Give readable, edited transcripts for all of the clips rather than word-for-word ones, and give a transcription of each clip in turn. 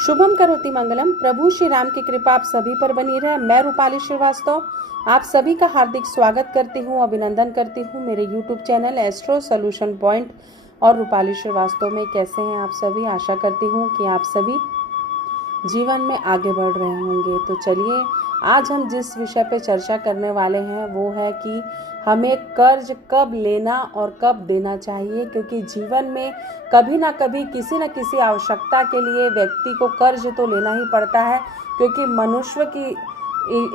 शुभम करोति मंगलम। प्रभु श्री राम की कृपा आप सभी पर बनी रहे। मैं रूपाली श्रीवास्तव आप सभी का हार्दिक स्वागत करती हूँ, अभिनंदन करती हूँ मेरे YouTube channel astro solution point और रूपाली श्रीवास्तव में। कैसे हैं आप सभी? आशा करती हूँ कि आप सभी जीवन में आगे बढ़ रहे होंगे। तो चलिए, आज हम जिस विषय पे चर्चा करने वाले हैं वो है कि हमें कर्ज कब लेना और कब देना चाहिए, क्योंकि जीवन में कभी ना कभी किसी न किसी आवश्यकता के लिए व्यक्ति को कर्ज तो लेना ही पड़ता है, क्योंकि मनुष्य की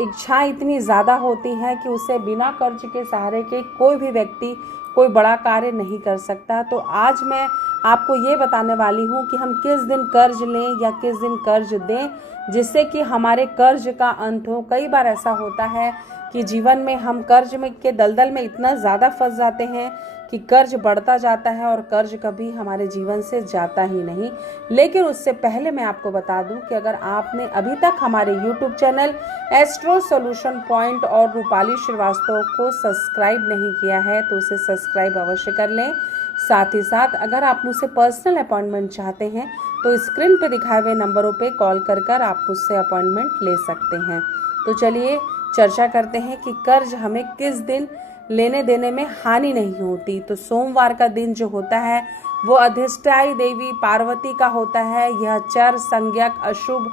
इच्छा इतनी ज़्यादा होती है कि उसे बिना कर्ज के सहारे के कोई भी व्यक्ति कोई बड़ा कार्य नहीं कर सकता। तो आज मैं आपको ये बताने वाली हूँ कि हम किस दिन कर्ज लें या किस दिन कर्ज दें, जिससे कि हमारे कर्ज का अंत हो। कई बार ऐसा होता है कि जीवन में हम कर्ज में के दलदल में इतना ज़्यादा फंस जाते हैं कि कर्ज बढ़ता जाता है और कर्ज कभी हमारे जीवन से जाता ही नहीं। लेकिन उससे पहले मैं आपको बता दूं कि अगर आपने अभी तक हमारे YouTube channel astro solution point और रूपाली श्रीवास्तव को सब्सक्राइब नहीं किया है तो उसे सब्सक्राइब अवश्य कर लें। साथ ही साथ अगर आप मुझसे पर्सनल अपॉइंटमेंट चाहते हैं तो स्क्रीन पर दिखाए हुए नंबरों पर कॉल कर आप मुझसे अपॉइंटमेंट ले सकते हैं। तो चलिए चर्चा करते हैं कि कर्ज हमें किस दिन लेने देने में हानि नहीं होती। तो सोमवार का दिन जो होता है वो अधिष्ठायी देवी पार्वती का होता है। यह चर संज्ञक अशुभ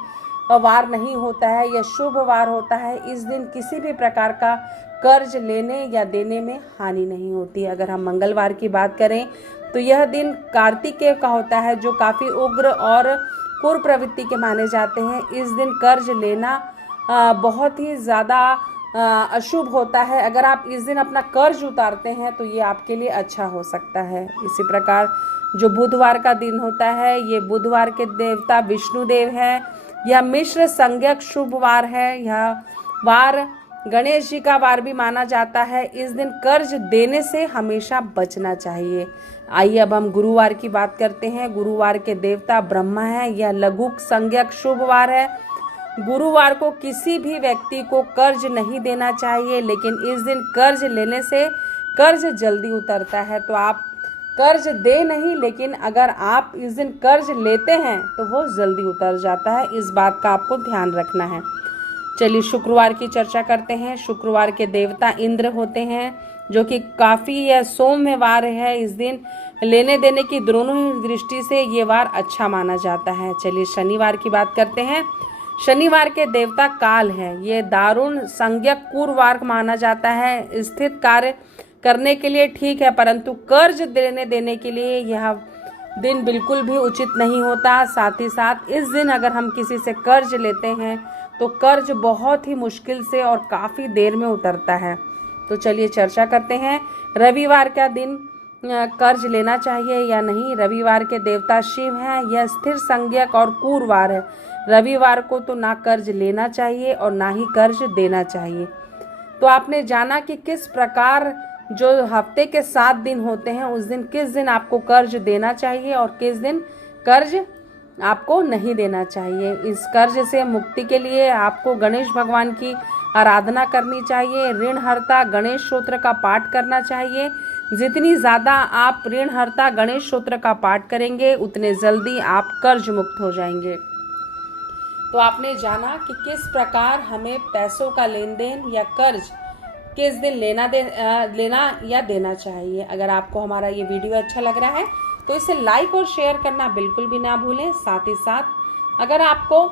वार नहीं होता है, यह शुभ वार होता है। इस दिन किसी भी प्रकार का कर्ज लेने या देने में हानि नहीं होती। अगर हम मंगलवार की बात करें तो यह दिन कार्तिकेय का होता है, जो काफ़ी उग्र और क्रूर प्रवृत्ति के माने जाते हैं। इस दिन कर्ज लेना बहुत ही ज़्यादा अशुभ होता है। अगर आप इस दिन अपना कर्ज उतारते हैं तो ये आपके लिए अच्छा हो सकता है। इसी प्रकार जो बुधवार का दिन होता है, ये बुधवार के देवता विष्णु देव है। यह मिश्र संज्ञक शुभ वार है। यह वार गणेश जी का वार भी माना जाता है। इस दिन कर्ज देने से हमेशा बचना चाहिए। आइए अब हम गुरुवार की बात करते हैं। गुरुवार के देवता ब्रह्मा है। यह लघुक संज्ञक शुभ वार है। गुरुवार को किसी भी व्यक्ति को कर्ज नहीं देना चाहिए, लेकिन इस दिन कर्ज लेने से कर्ज जल्दी उतरता है। तो आप कर्ज दे नहीं, लेकिन अगर आप इस दिन कर्ज लेते हैं तो वो जल्दी उतर जाता है। इस बात का आपको ध्यान रखना है। चलिए शुक्रवार की चर्चा करते हैं। शुक्रवार के देवता इंद्र होते हैं, जो कि काफ़ी सौम्यवार है। इस दिन लेने देने की दोनों ही दृष्टि से ये वार अच्छा माना जाता है। चलिए शनिवार की बात करते हैं। शनिवार के देवता काल है। ये दारुण संज्ञक कुरवार माना जाता है। स्थित कार्य करने के लिए ठीक है, परंतु कर्ज देने देने के लिए यह दिन बिल्कुल भी उचित नहीं होता। साथ ही साथ इस दिन अगर हम किसी से कर्ज लेते हैं तो कर्ज बहुत ही मुश्किल से और काफ़ी देर में उतरता है। तो चलिए चर्चा करते हैं रविवार का दिन कर्ज लेना चाहिए या नहीं। रविवार के देवता शिव हैं। यह स्थिर संज्ञक और कुरवार है। रविवार को तो ना कर्ज लेना चाहिए और ना ही कर्ज देना चाहिए। तो आपने जाना कि किस प्रकार जो हफ्ते के 7 दिन होते हैं उस दिन किस दिन आपको कर्ज देना चाहिए और किस दिन कर्ज आपको नहीं देना चाहिए। इस कर्ज से मुक्ति के लिए आपको गणेश भगवान की आराधना करनी चाहिए। ऋणहर्ता गणेश स्तोत्र का पाठ करना चाहिए। जितनी ज़्यादा आप ऋणहर्ता गणेश स्तोत्र का पाठ करेंगे उतने जल्दी आप कर्ज मुक्त हो जाएंगे। तो आपने जाना कि किस प्रकार हमें पैसों का लेन देन या कर्ज किस दिन लेना या देना चाहिए। अगर आपको हमारा ये वीडियो अच्छा लग रहा है तो इसे लाइक और शेयर करना बिल्कुल भी ना भूलें। साथ ही साथ अगर आपको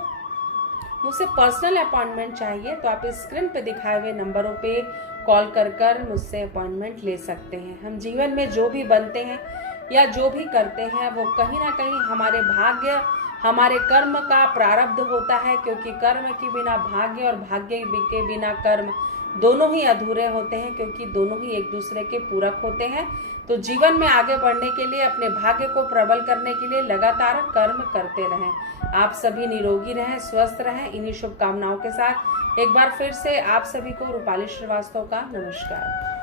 मुझसे पर्सनल अपॉइंटमेंट चाहिए तो आप स्क्रीन पे दिखाए हुए नंबरों पे कॉल कर मुझसे अपॉइंटमेंट ले सकते हैं। हम जीवन में जो भी बनते हैं या जो भी करते हैं वो कहीं ना कहीं हमारे भाग्य हमारे कर्म का प्रारब्ध होता है, क्योंकि कर्म के बिना भाग्य और भाग्य के बिना कर्म दोनों ही अधूरे होते हैं, क्योंकि दोनों ही एक दूसरे के पूरक होते हैं। तो जीवन में आगे बढ़ने के लिए अपने भाग्य को प्रबल करने के लिए लगातार कर्म करते रहें। आप सभी निरोगी रहें, स्वस्थ रहें। इन्हीं शुभकामनाओं के साथ एक बार फिर से आप सभी को रूपाली श्रीवास्तव का नमस्कार।